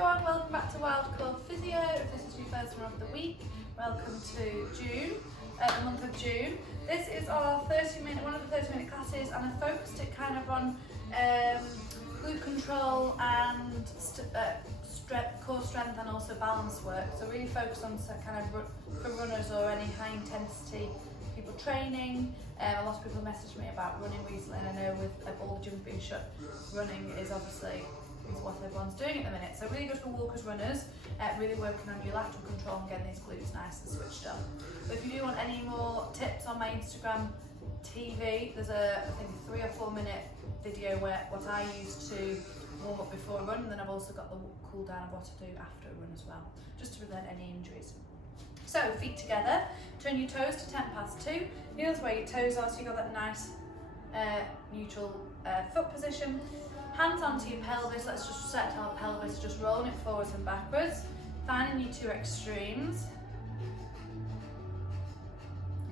everyone, welcome back to WildCorePhysio. If this is your first one of the week, welcome to June, the month of June. This is our 30-minute, one of the 30-minute classes, and I focused it kind of on glute control and core strength and also balance work. So really focus on kind of for runners or any high intensity people training. A lot of people messaged me about running recently, and I know with all the gyms being shut, running is obviously what everyone's doing at the minute. So really good for walkers, runners, really working on your lateral control and getting these glutes nice and switched on. But if you do want any more tips on my Instagram TV, there's a I think 3 or 4 minute video where what I use to warm up before a run, and then I've also got the cool down of what to do after a run as well, just to prevent any injuries. So feet together, turn your toes to 10 past 2, heels where your toes are, so you've got that nice neutral foot position. Hands onto your pelvis, let's just set our pelvis, just rolling it forwards and backwards, finding your 2 extremes.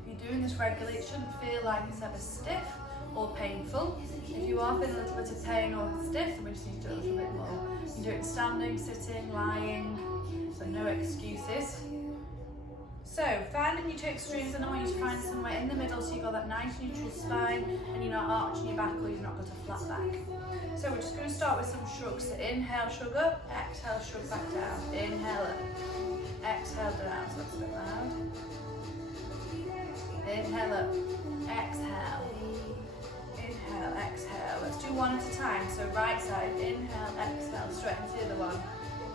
If you're doing this regularly, it shouldn't feel like it's ever stiff or painful. If you are feeling a little bit of pain or stiff, then we just need to do it a little bit more. You can do it standing, sitting, lying, so no excuses. So, finding your 2 extremes, and I want you to find somewhere in the middle so you've got that nice neutral spine and you're not arching your back or you've not got a flat back. So we're just going to start with some shrugs. So inhale, shrug up, exhale, shrug back down. Inhale up, exhale down, so that's a bit loud. Inhale up, exhale. Inhale, exhale. Let's do one at a time. So right side, inhale, exhale, straight into the other one.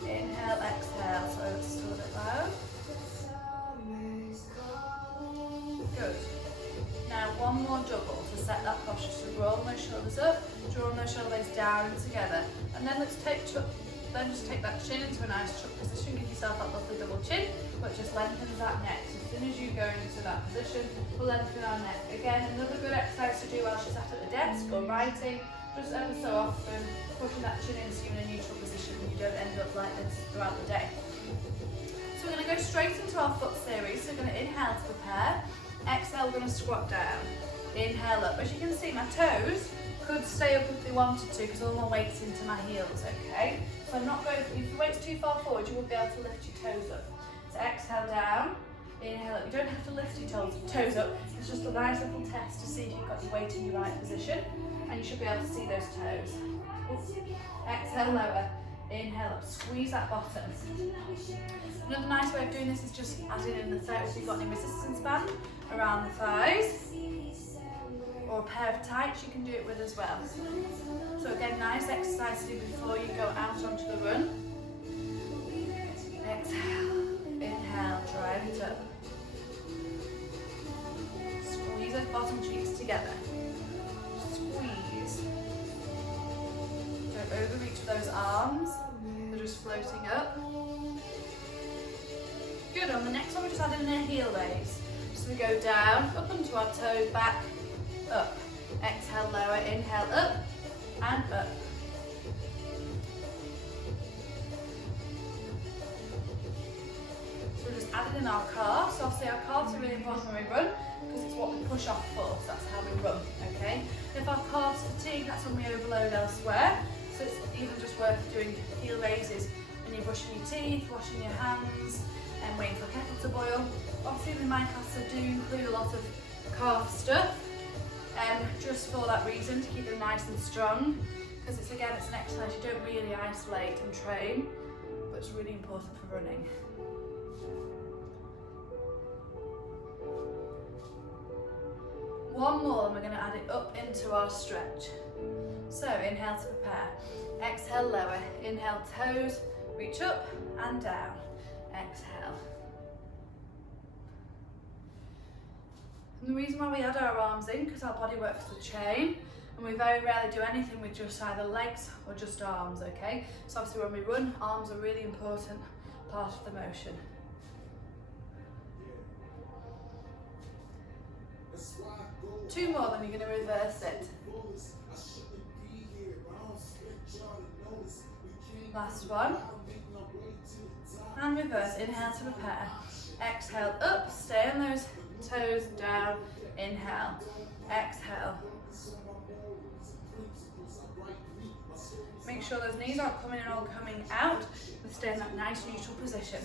Inhale, exhale, so it's still a bit loud. Good. Now one more double to set that posture. So roll those shoulders up, draw those shoulders down and together. And then let's just take that chin into a nice chuck position. Give yourself that lovely double chin, but just lengthen that neck. So as soon as you go into that position, we'll lengthen our neck. Again, another good exercise to do while she's sat at the desk or writing. Just ever so often, pushing that chin in so you're in a neutral position and you don't end up like this throughout the day. So we're going to go straight into our foot series. So we're going to inhale to prepare. Exhale, we're going to squat down. Inhale up. As you can see, my toes could stay up if they wanted to because all my weight's into my heels, okay? So I'm not going, if your weight's too far forward, you won't be able to lift your toes up. So exhale down, inhale up. You don't have to lift your toes up. It's just a nice little test to see if you've got your weight in your right position, and you should be able to see those toes. Oops. Exhale, lower. Inhale up, squeeze that bottom. Another nice way of doing this is just adding in the thighs. If you've got any resistance band around the thighs, or a pair of tights you can do it with as well. So again, nice exercise to do before you go out onto the run. Exhale, inhale, drive it up. Squeeze those bottom cheeks together. Squeeze. Don't overreach with those arms, they're just floating up. Good, on the next one we're just adding in a heel raise. So we go down, up onto our toes, back, up. Exhale, lower, inhale, up, and up. So we're just adding in our calves. So obviously our calves are really important when we run because it's what we push off for, so that's how we run, okay? If our calves fatigue, that's when we overload elsewhere. So it's even just worth doing heel raises when you're brushing your teeth, washing your hands, and waiting for a kettle to boil. Obviously in my class I do include a lot of calf stuff, just for that reason, to keep them nice and strong, because it's an exercise you don't really isolate and train, but it's really important for running. One more and we're going to add it up into our stretch. So inhale to prepare, exhale lower, inhale toes, reach up and down, exhale. And the reason why we add our arms in, because our body works the chain, and we very rarely do anything with just either legs or just arms, okay? So obviously when we run, arms are a really important part of the motion. Two more, then you're going to reverse it. Last one. And reverse, inhale to prepare. Exhale up, stay on those toes, down, inhale, exhale. Make sure those knees aren't coming in or coming out, but stay in that nice neutral position.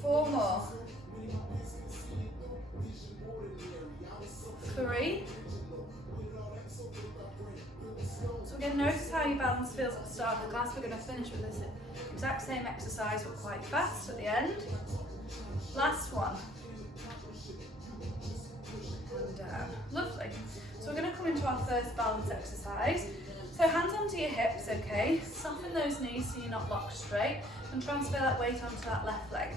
4 more. 3. So again, notice how your balance feels at the start of the class. We're going to finish with this exact same exercise but quite fast at the end. Last one. And down. Lovely. So we're going to come into our first balance exercise. So hands onto your hips, okay? Soften those knees so you're not locked straight, and transfer that weight onto that left leg.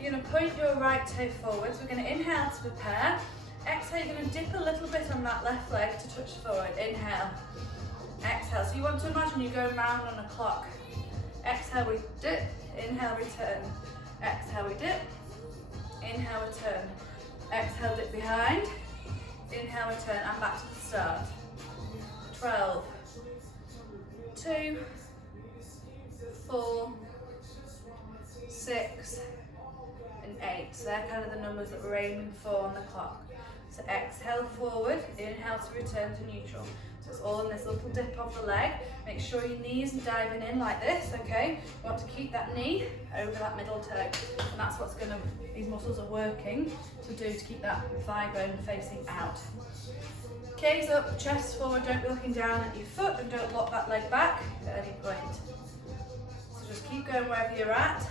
You're going to point your right toe forwards. We're going to inhale to prepare. Exhale, you're going to dip a little bit on that left leg to touch forward. Inhale. Exhale. So you want to imagine you're going round on a clock. Exhale, we dip. Inhale, return. Exhale, we dip. Inhale, return. Exhale, dip behind. Inhale, return, and back to the start. 12, 2, 4, 6, and 8. So they're kind of the numbers that we're aiming for on the clock. So exhale forward, inhale to return to neutral. So it's all in this little dip of the leg. Make sure your knees are diving in like this, okay? You want to keep that knee over that middle toe. And that's what's going to, these muscles are working to do to keep that thigh bone facing out. Gaze up, chest forward, don't be looking down at your foot, and don't lock that leg back at any point. So just keep going wherever you're at.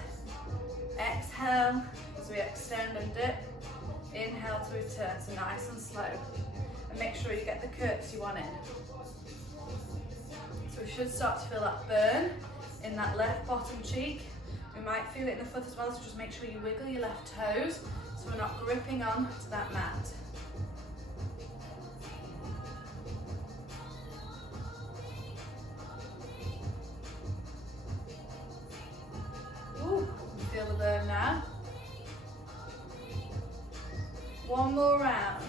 Exhale as we extend and dip. Inhale to return, so nice and slow. And make sure you get the curves you want in. So we should start to feel that burn in that left bottom cheek. We might feel it in the foot as well, so just make sure you wiggle your left toes so we're not gripping on to that mat. Ooh, feel the burn now. One more round.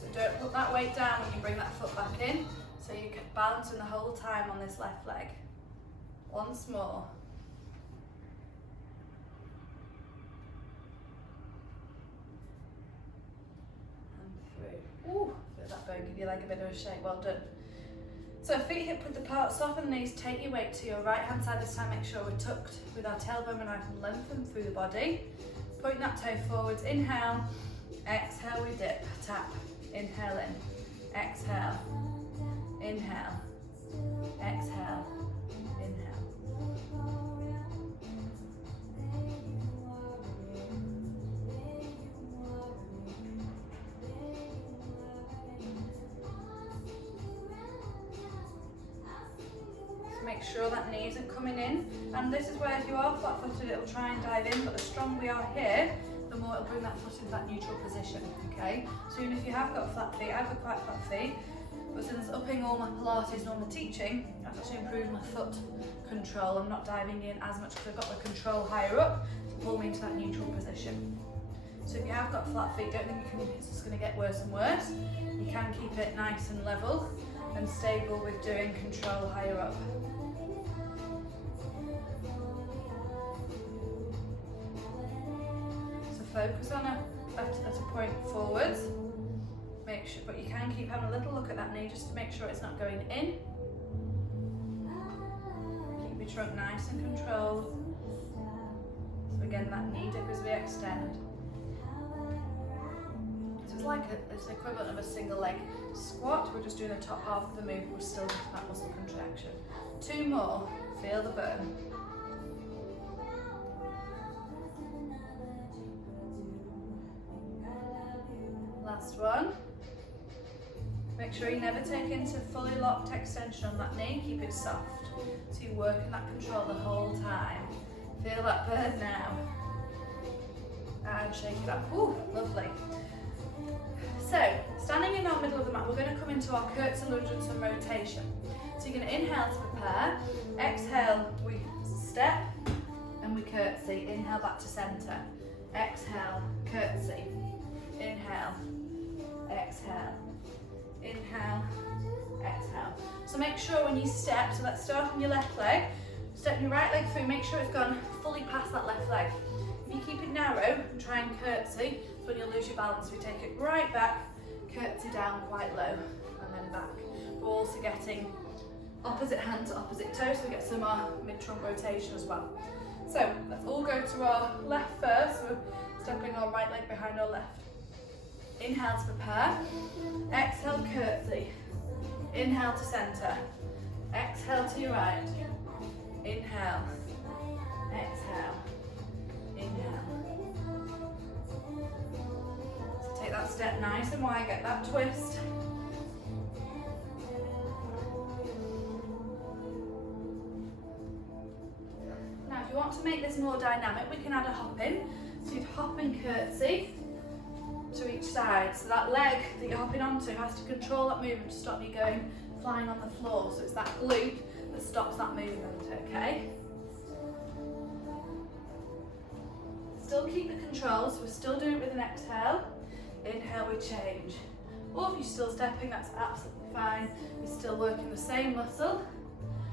So don't put that weight down when you bring that foot back in, so you keep balancing the whole time on this left leg. Once more. And 3. Ooh, feel that bone, give your leg a bit of a shake, well done. So feet hip width apart, soften the knees, take your weight to your right hand side this time, make sure we're tucked with our tailbone and I can lengthen through the body. Point that toe forwards, inhale, exhale, we dip, tap, inhale in, exhale, inhale, exhale, inhale. Make sure that knee isn't coming in, and this is where if you are flat footed it'll try and dive in, but the stronger we are here the more it'll bring that foot into that neutral position, okay? So even if you have got flat feet, I've got quite flat feet, but since upping all my Pilates and all my teaching, I've actually improved my foot control. I'm not diving in as much because I've got the control higher up to pull me into that neutral position. So if you have got flat feet, don't think it's just going to get worse and worse. You can keep it nice and level and stable with doing control higher up. Focus on at a point forwards. Make sure, but you can keep having a little look at that knee just to make sure it's not going in. Keep your trunk nice and controlled. So again, that knee dip as we extend. So it's like it's the equivalent of a single leg squat. We're just doing the top half of the move. We're still getting that muscle contraction. 2 more. Feel the burn. Last one. Make sure you never take into fully locked extension on that knee, keep it soft. So you're working that control the whole time. Feel that burn now. And shake it up. Ooh, lovely. So, standing in our middle of the mat, we're going to come into our curtsy lunge and some rotation. So you're going to inhale to prepare, exhale, we step, and we curtsy. Inhale back to centre. Exhale, curtsy. Inhale. Exhale, inhale, exhale. So make sure when you step, so let's start on your left leg, step your right leg through, make sure it's gone fully past that left leg. If you keep it narrow and try and curtsy. So when you lose your balance, we take it right back, curtsy down quite low, and then back. We're also getting opposite hand to opposite toe, so we get some mid-trunk rotation as well. So let's all go to our left first. So we're stepping our right leg behind our left. Inhale to prepare. Exhale, curtsy. Inhale to centre. Exhale to your right. Inhale. Exhale. Inhale. So take that step nice and wide, get that twist. Now if you want to make this more dynamic, we can add a hop in. So you'd hop and curtsy to each side. So that leg that you're hopping onto has to control that movement to stop you going flying on the floor. So it's that glute that stops that movement, okay? Still keep the control, so we're still doing it with an exhale. Inhale, we change. Or if you're still stepping, that's absolutely fine. You're still working the same muscle,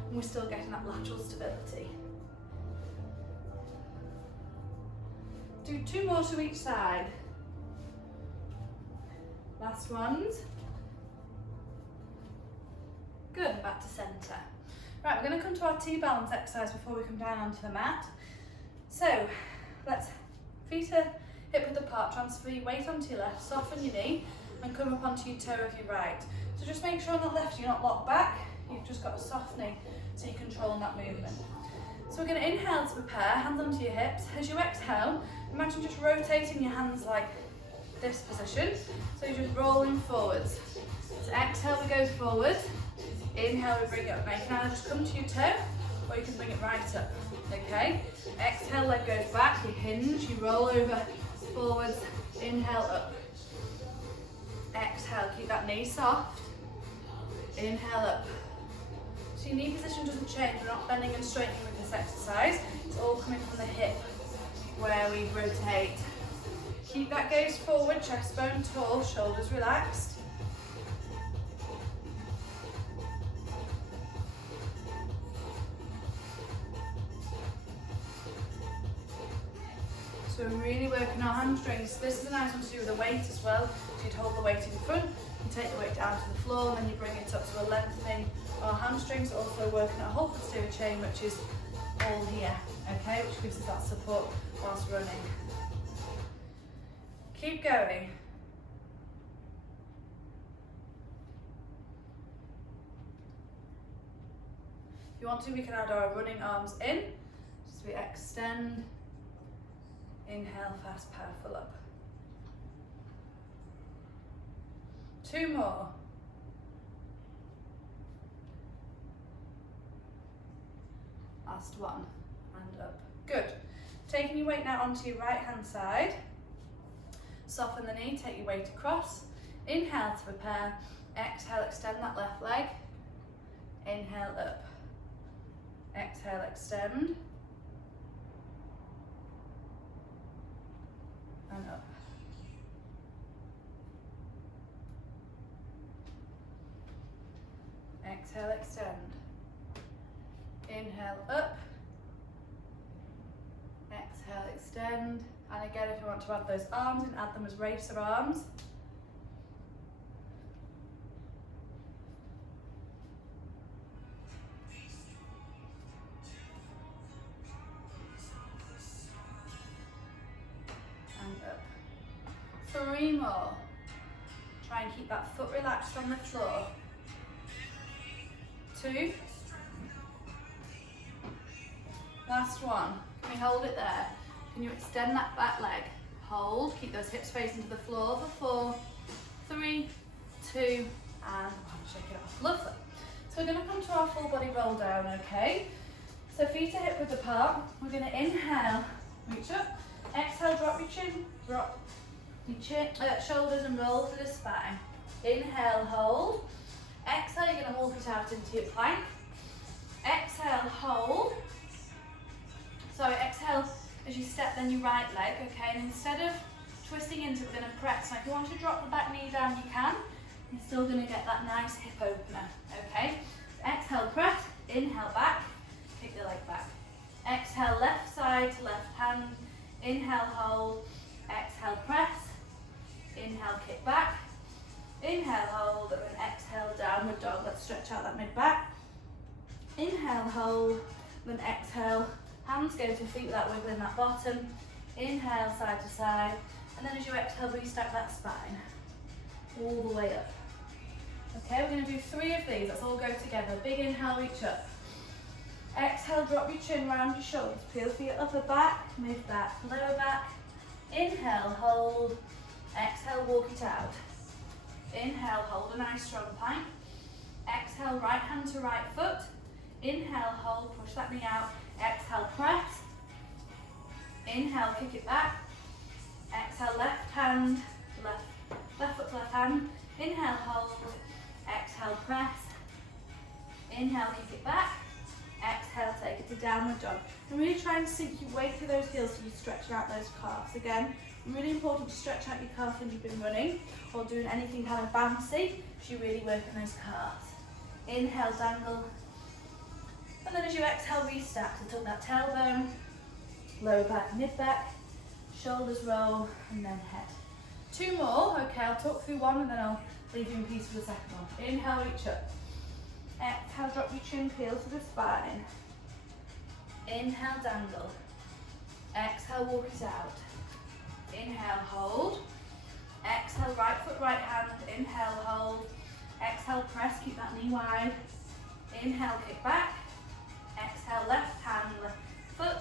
and we're still getting that lateral stability. Do 2 more to each side. Last ones. Good, back to centre. Right, we're going to come to our T-balance exercise before we come down onto the mat. So, let's feet are hip width apart, transfer your weight onto your left, soften your knee, and come up onto your toe of your right. So just make sure on the left you're not locked back, you've just got a soft knee, so you're controlling that movement. So we're going to inhale to prepare, hands onto your hips. As you exhale, imagine just rotating your hands like this position, so you're just rolling forwards. So exhale, we go forward. Inhale, we bring it up. Now you can either just come to your toe, or you can bring it right up, okay? Exhale, leg goes back, you hinge, you roll over, forwards, inhale, up. Exhale, keep that knee soft. Inhale, up. So your knee position doesn't change, we're not bending and straightening with this exercise. It's all coming from the hip, where we rotate. Keep that gaze forward, chest bone tall, shoulders relaxed. So we're really working our hamstrings. This is a nice one to do with a weight as well. So you'd hold the weight in front, you take the weight down to the floor, and then you bring it up to a lengthening our hamstrings, also working our whole posterior chain, which is all here, okay, which gives us that support whilst running. Keep going. If you want to, we can add our running arms in. Just we extend. Inhale, fast, powerful up. 2 more. Last one, and up. Good. Taking your weight now onto your right hand side. Soften the knee, take your weight across. Inhale to prepare. Exhale, extend that left leg. Inhale, up. Exhale, extend. And up. Exhale, extend. Inhale, up. Exhale, extend. And again, if you want to add those arms in, add them as racer arms. And up. 3 more. Try and keep that foot relaxed on the floor. 2. Last one. Can we hold it there? Can you extend that back leg? Hold. Keep those hips facing to the floor for 4, 3, 2, and 1. Shake it off. Lovely. So we're going to come to our full body roll down, okay? So feet are hip width apart. We're going to inhale, reach up. Exhale, drop your chin, drop your chin, shoulders and roll to the spine. Inhale, hold. Exhale, you're going to walk it out into your plank. Exhale, hold. So exhale as you step then your right leg, okay? And instead of twisting into it, we're going to press. Now if you want to drop the back knee down, you can. You're still going to get that nice hip opener, okay? Exhale, press. Inhale, back. Kick the leg back. Exhale, left side to left hand. Inhale, hold. Exhale, press. Inhale, kick back. Inhale, hold, and then exhale, downward dog. Let's stretch out that mid-back. Inhale, hold, then exhale. Hands go to feet without wiggling that bottom. Inhale, side to side. And then as you exhale, restack that spine. All the way up. Okay, we're going to do 3 of these. Let's all go together. Big inhale, reach up. Exhale, drop your chin round your shoulders. Peel for your upper back, mid-back, lower back. Inhale, hold. Exhale, walk it out. Inhale, hold a nice strong plank. Exhale, right hand to right foot. Inhale, hold, push that knee out. Exhale, press. Inhale, kick it back. Exhale, left hand, left foot to left hand. Inhale, hold. Exhale, press. Inhale, kick it back. Exhale, take it to downward dog. And really try and sink your weight through those heels so you stretch out those calves. Again, really important to stretch out your calves when you've been running or doing anything kind of bouncy, so you're really working those calves. Inhale, dangle. And then as you exhale, restack. So tuck that tailbone, lower back, mid-back, shoulders roll, and then head. 2 more. Okay, I'll talk through one and then I'll leave you in peace for the second one. Inhale, reach up. Exhale, drop your chin, peel to the spine. Inhale, dangle. Exhale, walk it out. Inhale, hold. Exhale, right foot, right hand. Inhale, hold. Exhale, press, keep that knee wide. Inhale, kick back. Exhale, left hand, left foot.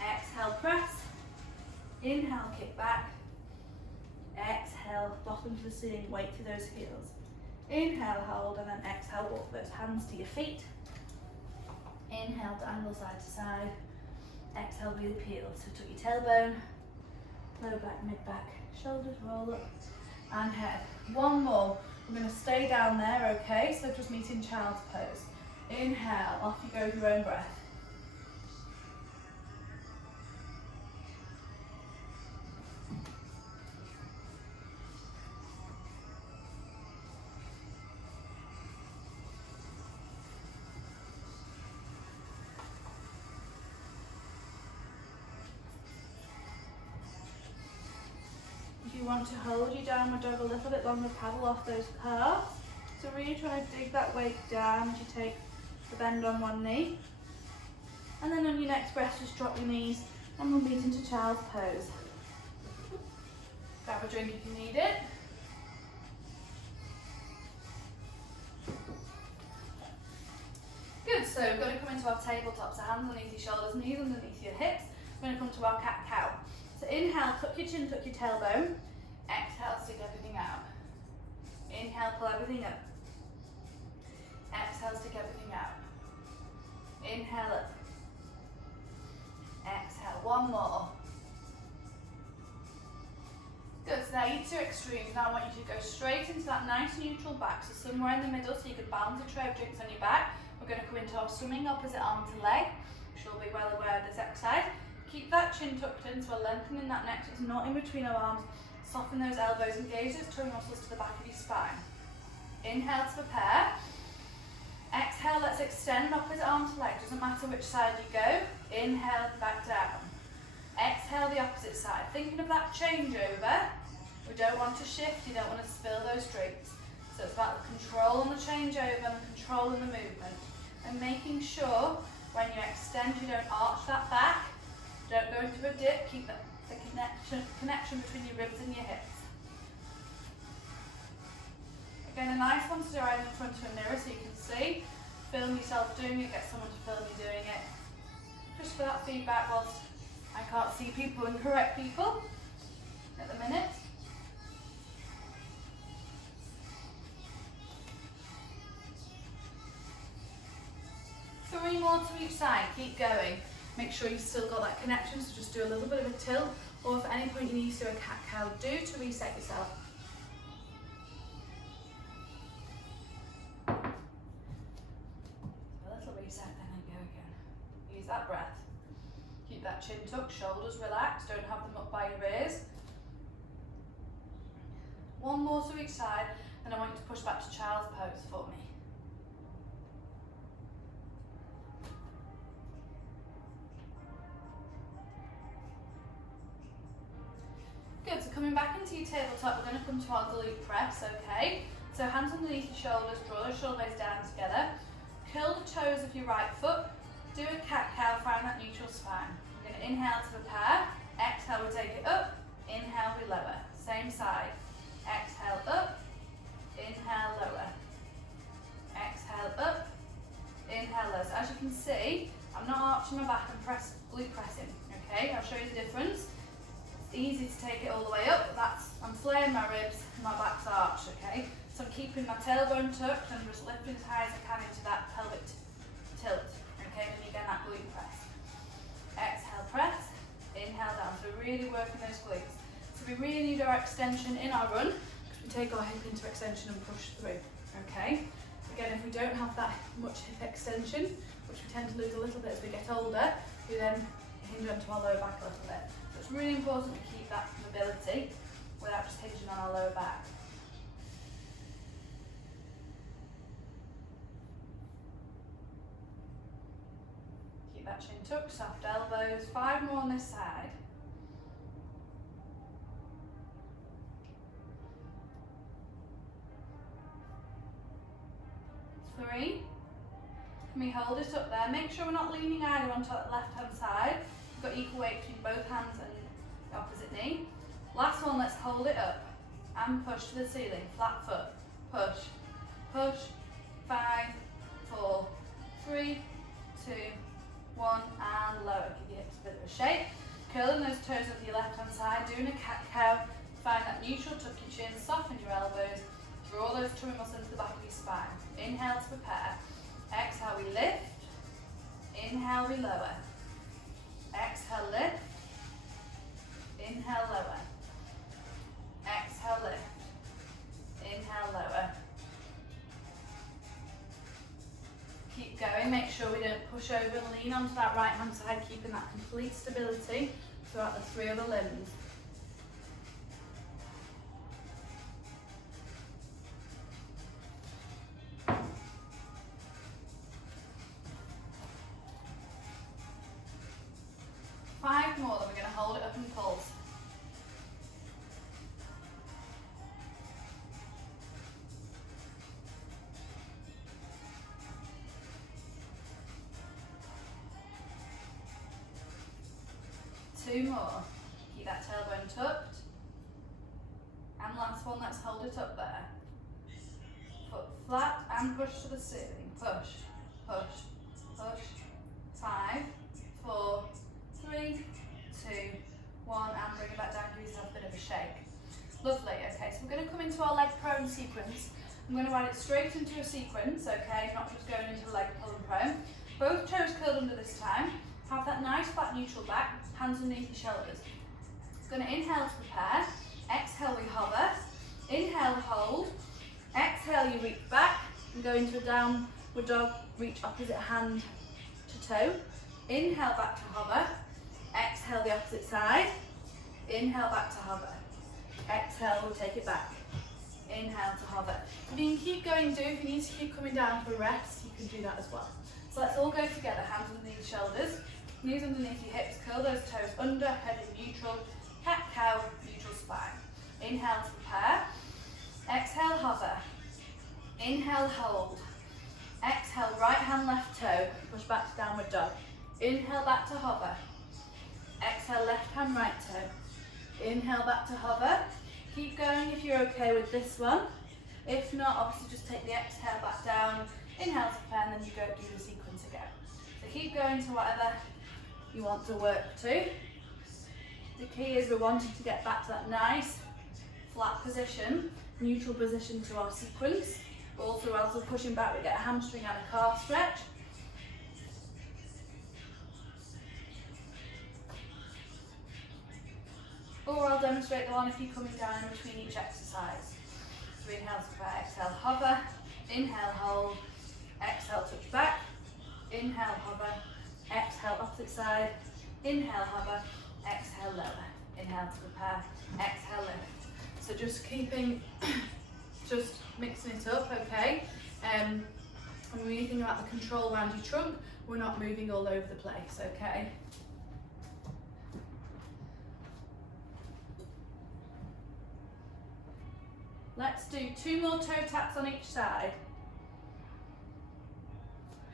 Exhale, press. Inhale, kick back. Exhale, bottom to the ceiling, weight to those heels. Inhale, hold, and then exhale, walk those hands to your feet. Inhale, dangle side to side. Exhale, really peel. So tuck your tailbone, lower back, mid-back, shoulders roll up, and head. 1 more. We're going to stay down there, okay? So just meet in child's pose. Inhale, off you go with your own breath. If you want to hold your downward dog a little bit longer, paddle off those calves. So really try to dig that weight down as you take the bend on one knee. And then on your next breath, just drop your knees and we'll meet into child's pose. Grab a drink if you need it. Good, so we're going to come into our tabletop. So hands underneath your shoulders, knees underneath your hips. We're going to come to our cat-cow. So inhale, tuck your chin, tuck your tailbone. Exhale, stick everything out. Inhale, pull everything up. Exhale, stick everything out. Inhale up. Exhale, 1 more. Good, so there are your 2 extremes. Now I want you to go straight into that nice neutral back, so somewhere in the middle so you can balance a tray of drinks on your back. We're going to come into our swimming opposite arm to leg. You should be well aware of this exercise. Keep that chin tucked in, so we're lengthening that neck, so it's not in between our arms. Soften those elbows, engage those tongue muscles to the back of your spine. Inhale to prepare. Exhale, let's extend opposite arm to leg. Doesn't matter which side you go. Inhale, back down. Exhale, the opposite side. Thinking of that changeover. We don't want to shift, you don't want to spill those drinks. So it's about the control on the changeover and control in the movement. And making sure when you extend, you don't arch that back. Don't go into a dip, keep the connection between your ribs and your hips. Again, a nice one to do either in front of a mirror so you can see. Film yourself doing it, get someone to film you doing it. Just for that feedback whilst I can't see people and correct people at the minute. Three more to each side, keep going. Make sure you've still got that connection, so just do a little bit of a tilt, or if at any point you need to do a cat-cow, do to reset yourself. A little reset, then and go again. Use that breath. Keep that chin tucked, shoulders relaxed, don't have them up by your ears. 1 more to each side, then I want you to push back to child's pose for me. tabletop, we're going to come to our glute press, okay? So hands underneath your shoulders, draw those shoulder blades down together. Curl the toes of your right foot. Do a cat-cow, find that neutral spine. We're going to inhale to prepare. Exhale, we take it up. Inhale, we lower. Same side. Exhale, up. Inhale, lower. Exhale, up. Inhale, lower. So as you can see, I'm not arching my back, I'm glute pressing, okay? I'll show you the difference. It's easy to take it all the way up, but I'm flaying my ribs, my back's arched, okay? So I'm keeping my tailbone tucked and just lifting as high as I can into that pelvic tilt, okay? When you get that glute press. Exhale, press. Inhale down. So we're really working those glutes. So we really need our extension in our run, because we take our hip into extension and push through, okay? Again, if we don't have that much hip extension, which we tend to lose a little bit as we get older, we then hinge onto our lower back a little bit. So it's really important to keep that mobility without just hinging on our lower back. Keep that chin tucked, soft elbows. 5 more on this side. 3. Can we hold it up there? Make sure we're not leaning either onto the left hand side. We've got equal weight between both hands and the opposite knee. Last one, let's hold it up and push to the ceiling. Flat foot. Push. Push. 5, 4, 3, 2, 1, and lower. Give your hips a bit of a shake. Curling those toes up your left hand side, doing a cat-cow. Find that neutral, tuck your chin, soften your elbows. Draw those tummy muscles into the back of your spine. Inhale to prepare. Exhale, we lift. Inhale, we lower. Exhale, lift. Inhale, lower. Exhale, lift. Inhale, lower. Keep going. Make sure we don't push over and lean onto that right hand side, keeping that complete stability throughout the 3 other limbs. Five more, then we're going to hold it up and pulse. Two more. Keep that tailbone tucked. And last one, let's hold it up there. Foot flat and push to the ceiling. Push, push, push. 5, 4, 3, 2, 1, and bring it back down, give yourself a bit of a shake. Lovely, okay, so we're going to come into our leg prone sequence. I'm going to add it straight into a sequence, okay, not just going into a leg pull and prone. Both toes curled under this time. Have that nice flat neutral back, hands underneath your shoulders. Going to inhale to prepare. Exhale, we hover. Inhale, hold. Exhale, you reach back and go into a downward dog, reach opposite hand to toe. Inhale, back to hover. Exhale, the opposite side. Inhale, back to hover. Exhale, we'll take it back. Inhale to hover. If you can keep going, if you need to keep coming down for rest, you can do that as well. So let's all go together, hands underneath shoulders, knees underneath your hips, curl those toes under, head in neutral, cat-cow, neutral spine. Inhale to prepare. Exhale, hover. Inhale, hold. Exhale, right hand, left toe, push back to downward dog. Inhale, back to hover. Exhale, left hand, right toe. Inhale, back to hover. Keep going if you're okay with this one. If not, obviously just take the exhale back down. Inhale to prepare, and then you go do the sequence again. So keep going to whatever you want to work to. The key is we're wanting to get back to that nice flat position, neutral position to our sequence. All through as we're pushing back, we get a hamstring and a calf stretch. Or I'll demonstrate the one if you're coming down in between each exercise. So inhale to prepare, exhale, hover, inhale, hold, exhale, touch back, inhale, hover, exhale, opposite side, inhale, hover, exhale, lower, inhale to prepare, exhale, lift. So just keeping, just mixing it up, okay? And when you think about the control around your trunk, we're not moving all over the place, okay? Let's do 2 more toe taps on each side.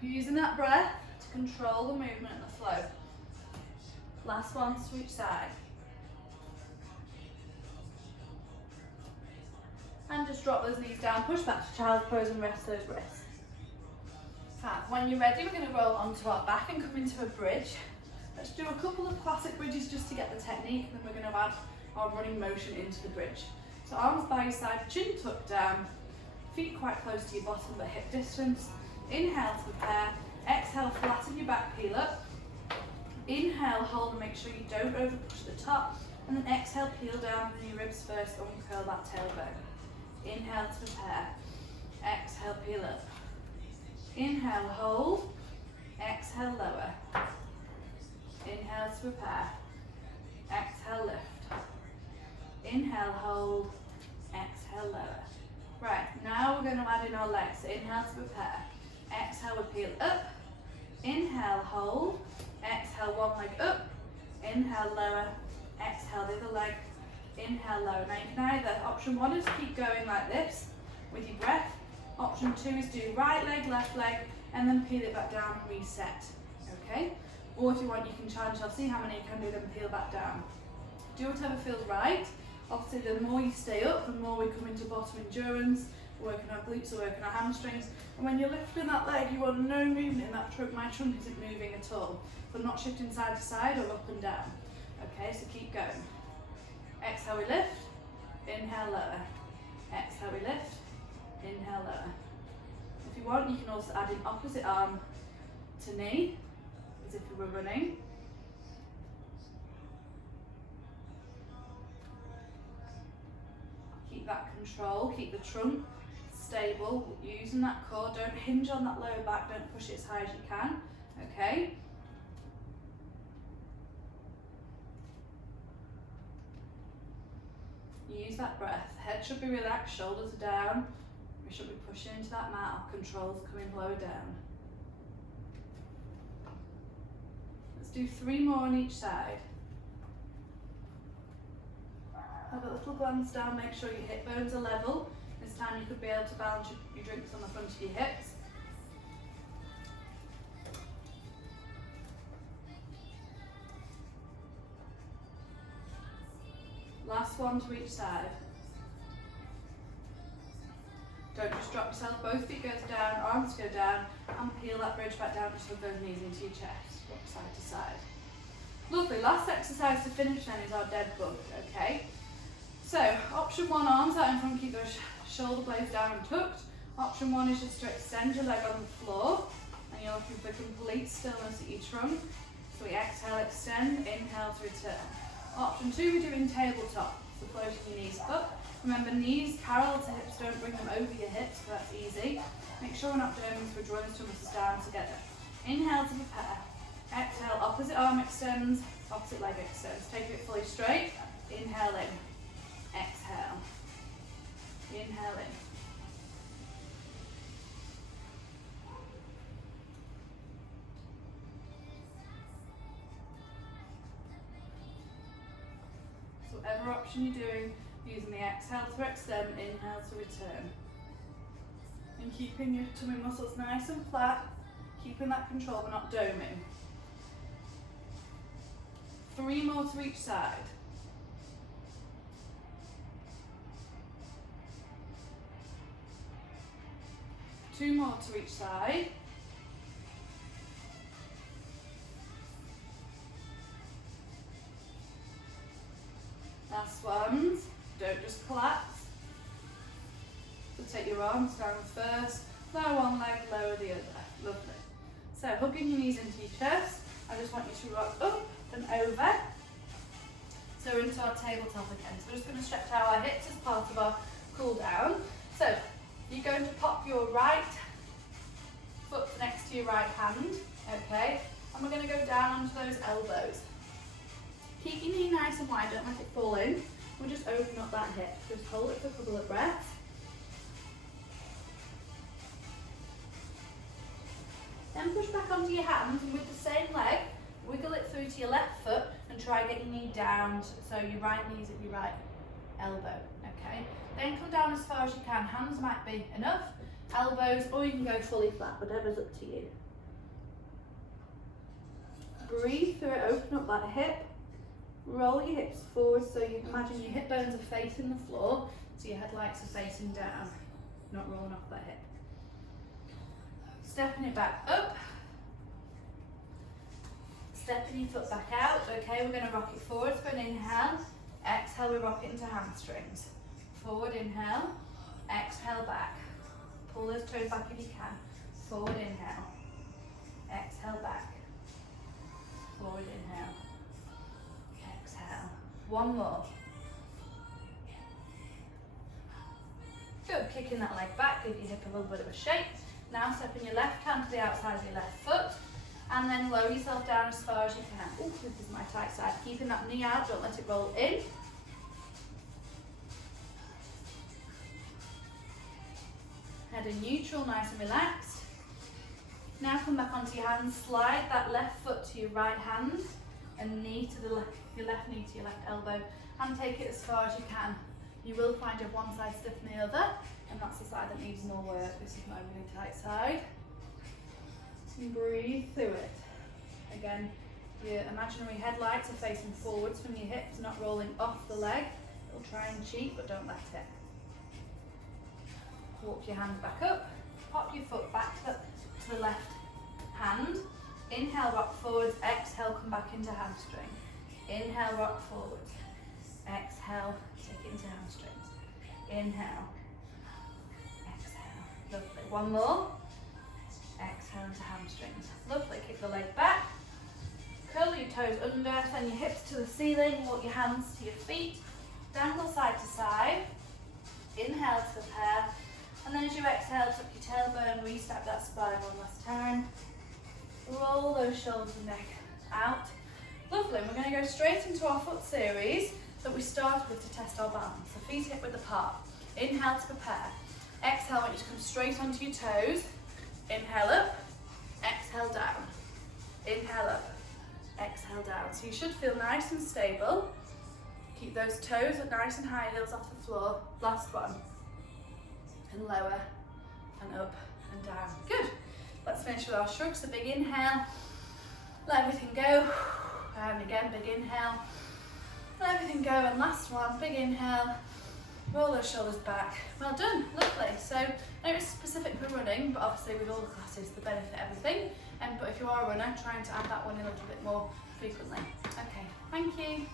Using that breath to control the movement and the flow. Last one to each side. And just drop those knees down, push back to child's pose and rest those wrists. Fab. When you're ready, we're going to roll onto our back and come into a bridge. Let's do a couple of classic bridges just to get the technique, and then we're going to add our running motion into the bridge. So arms by your side, chin tucked down, feet quite close to your bottom but hip distance. Inhale to prepare, exhale, flatten your back, peel up. Inhale, hold and make sure you don't over push the top, and then exhale, peel down from your ribs first, uncurl that tailbone. Inhale to prepare, exhale, peel up. Inhale, hold, exhale, lower. Inhale to prepare, exhale, lift. Inhale, hold, exhale, lower. Right, now we're going to add in our legs. Inhale to prepare, exhale, we peel up. Inhale, hold, exhale, one leg up. Inhale, lower, exhale, the other leg. Inhale, lower. Now you can either, option 1 is keep going like this with your breath. Option 2 is do right leg, left leg, and then peel it back down and reset. Okay? Or if you want, you can challenge yourself, see how many you can do, then peel back down. Do whatever feels right. Obviously, the more you stay up, the more we come into bottom endurance. We're working our glutes, we're working our hamstrings. And when you're lifting that leg, you want no movement in that trunk. My trunk isn't moving at all. So I'm not shifting side to side or up and down. Okay, so keep going. Exhale, we lift. Inhale, lower. Exhale, we lift. Inhale, lower. If you want, you can also add in opposite arm to knee, as if we were running. Keep that control, keep the trunk stable, using that core. Don't hinge on that lower back, don't push it as high as you can. Okay? Use that breath. Head should be relaxed, shoulders are down. We should be pushing into that mat. Our control's coming lower down. Let's do 3 more on each side. Have a little glance down, make sure your hip bones are level. This time you could be able to balance your drinks on the front of your hips. Last one to each side. Don't just drop yourself, both feet goes down, arms go down, and peel that bridge back down, just hug those knees into your chest, rock side to side. Lovely, last exercise to finish then is our dead bug, okay? So, option 1, arms out in front, keep those shoulder blades down and tucked. Option 1 is just to extend your leg on the floor, and you're looking for complete stillness at your trunk. So we exhale, extend, inhale to return. Option 2, we're doing tabletop, so floating your knees up. Remember, knees parallel to hips, don't bring them over your hips, so that's easy. Make sure we're not doing this, we're drawing the stomachs down together. Inhale to prepare. Exhale, opposite arm extends, opposite leg extends. Take it fully straight. Inhale in. Exhale. Inhale in. So whatever option you're doing, using the exhale to extend, inhale to return. And keeping your tummy muscles nice and flat, keeping that control, but not doming. 3 more to each side. Two more to each side. Last ones. Don't just collapse. So take your arms down first, lower one leg, lower the other. Lovely. So hugging your knees into your chest. I just want you to rock up and over. So we're into our tabletop again. So we're just going to stretch out our hips as part of our cool down. So you're going to pop your right foot next to your right hand, okay? And we're going to go down onto those elbows. Keep your knee nice and wide, don't let it fall in. We'll just open up that hip. Just hold it for a couple of breaths. Then push back onto your hands and with the same leg, wiggle it through to your left foot and try and get your knee down so your right knee's at your right elbow, okay? Then come down as far as you can. Hands might be enough, elbows, or you can go fully flat, whatever's up to you. Breathe through it, open up that hip. Roll your hips forward so you imagine your hip bones are facing the floor, so your headlights are facing down, not rolling off that hip. Stepping it back up. Stepping your foot back out. Okay, we're going to rock it forward for an inhale. Exhale, we rock it into hamstrings. Forward inhale. Exhale back. Pull those toes back if you can. Forward inhale. Exhale back. Forward inhale. Exhale. One more. Good. Kicking that leg back, give your hip a little bit of a shake. Now stepping your left hand to the outside of your left foot. And then lower yourself down as far as you can. Oh, this is my tight side. Keeping that knee out, don't let it roll in. Head in neutral, nice and relaxed. Now come back onto your hands, slide that left foot to your right hand and knee to the left, your left knee to your left elbow, and take it as far as you can. You will find you have one side stiff than the other, and that's the side that needs more work. This is my really tight side. And breathe through it. Again, your imaginary headlights are facing forwards from your hips, not rolling off the leg. It'll try and cheat, but don't let it. Walk your hands back up, pop your foot back to the left hand. Inhale, rock forwards, exhale, come back into hamstring. Inhale, rock forwards. Exhale, take it into hamstrings. Inhale. Exhale. Lovely. One more. Exhale into hamstrings. Lovely. Kick the leg back. Curl your toes under, send your hips to the ceiling, walk your hands to your feet. Dangle side to side. Inhale to prepare. And then as you exhale, tuck your tailbone, restep that spine one last time. Roll those shoulders and neck out. Lovely. We're going to go straight into our foot series that we started with to test our balance. So feet hip width apart. Inhale to prepare. Exhale, I want you to come straight onto your toes. Inhale up, exhale down. Inhale up, exhale down. So you should feel nice and stable. Keep those toes nice and high, heels off the floor. Last one. And lower, and up, and down. Good. Let's finish with our shrugs. A big inhale. Let everything go. And again, big inhale. Let everything go. And last one, big inhale. Roll those shoulders back. Well done. Lovely. So I know it's specific for running, but obviously with all the classes, the benefit everything. But if you are a runner, trying to add that one in a little bit more frequently. Okay. Thank you.